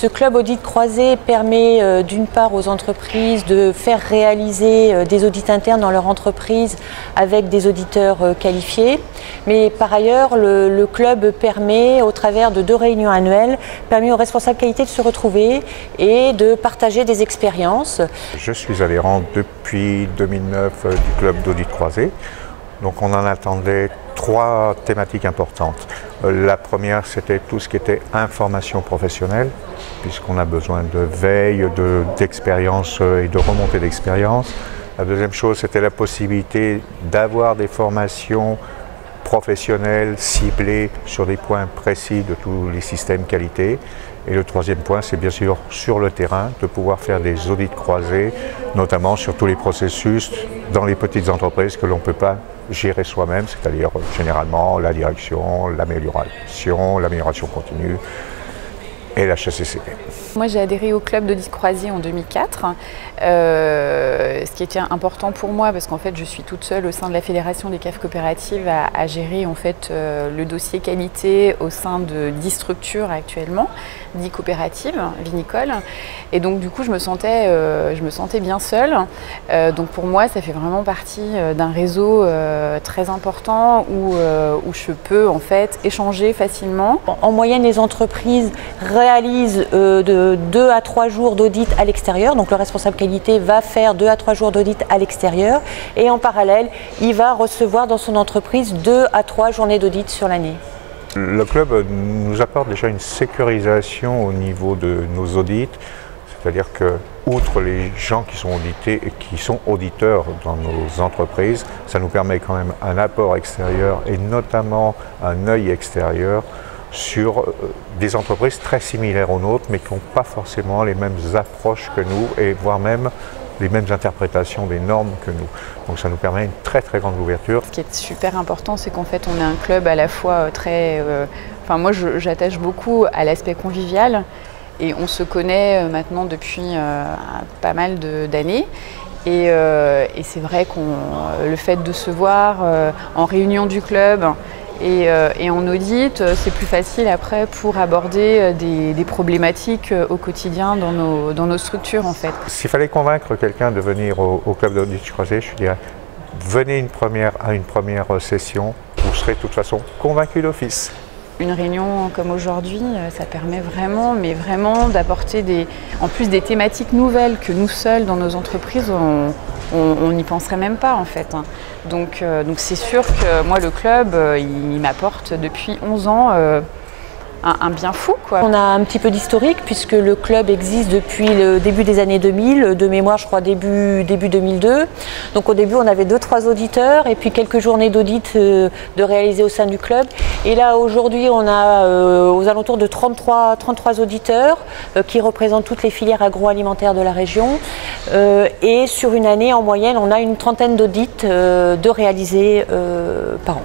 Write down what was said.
Ce club audit croisé permet d'une part aux entreprises de faire réaliser des audits internes dans leur entreprise avec des auditeurs qualifiés. Mais par ailleurs, le club permet, au travers de 2 réunions annuelles, permet aux responsables qualité de se retrouver et de partager des expériences. Je suis adhérent depuis 2009 du club d'audit croisé. Donc on en attendait 3 thématiques importantes. La première, c'était tout ce qui était information professionnelle, puisqu'on a besoin de veille, d'expérience et de remontée d'expérience. La deuxième chose, c'était la possibilité d'avoir des formations professionnelles ciblées sur des points précis de tous les systèmes qualité. Et le troisième point, c'est bien sûr sur le terrain, de pouvoir faire des audits croisés, notamment sur tous les processus dans les petites entreprises que l'on ne peut pas gérer soi-même, c'est-à-dire généralement la direction, l'amélioration continue et la HACCP. Moi, j'ai adhéré au club d'audit croisé en 2004, ce qui était important pour moi parce qu'en fait, je suis toute seule au sein de la Fédération des CAF coopératives à gérer en fait, le dossier qualité au sein de 10 structures actuellement, 10 coopératives vinicoles. Et donc, du coup, je me sentais bien seule. Donc, pour moi, ça fait vraiment partie d'un réseau très important où je peux en fait échanger facilement. En moyenne, les entreprises réalisent de 2 à 3 jours d'audit à l'extérieur. Donc le responsable qualité va faire 2 à 3 jours d'audit à l'extérieur et en parallèle, il va recevoir dans son entreprise 2 à 3 journées d'audit sur l'année. Le club nous apporte déjà une sécurisation au niveau de nos audits, c'est-à-dire que, outre les gens qui sont audités et qui sont auditeurs dans nos entreprises, ça nous permet quand même un apport extérieur et notamment un œil extérieur sur des entreprises très similaires aux nôtres, mais qui n'ont pas forcément les mêmes approches que nous, et voire même les mêmes interprétations des normes que nous. Donc ça nous permet une très très grande ouverture. Ce qui est super important, c'est qu'en fait on est un club à la fois très... moi j'attache beaucoup à l'aspect convivial, et on se connaît maintenant depuis pas mal d'années. Et c'est vrai que le fait de se voir en réunion du club, et en audit, c'est plus facile après pour aborder des problématiques au quotidien dans nos structures en fait. S'il fallait convaincre quelqu'un de venir au club d'audit croisé, je dirais venez à une première session, vous serez de toute façon convaincu d'office. Une réunion comme aujourd'hui, ça permet vraiment, d'apporter en plus des thématiques nouvelles que nous seuls dans nos entreprises, on n'y penserait même pas en fait. Donc c'est sûr que moi le club, il m'apporte depuis 11 ans un bien fou, quoi. On a un petit peu d'historique puisque le club existe depuis le début des années 2000, de mémoire je crois début 2002. Donc au début on avait 2-3 auditeurs et puis quelques journées d'audit de réaliser au sein du club. Et là aujourd'hui on a aux alentours de 33 auditeurs qui représentent toutes les filières agroalimentaires de la région. Et sur une année en moyenne on a une trentaine d'audits de réalisés par an.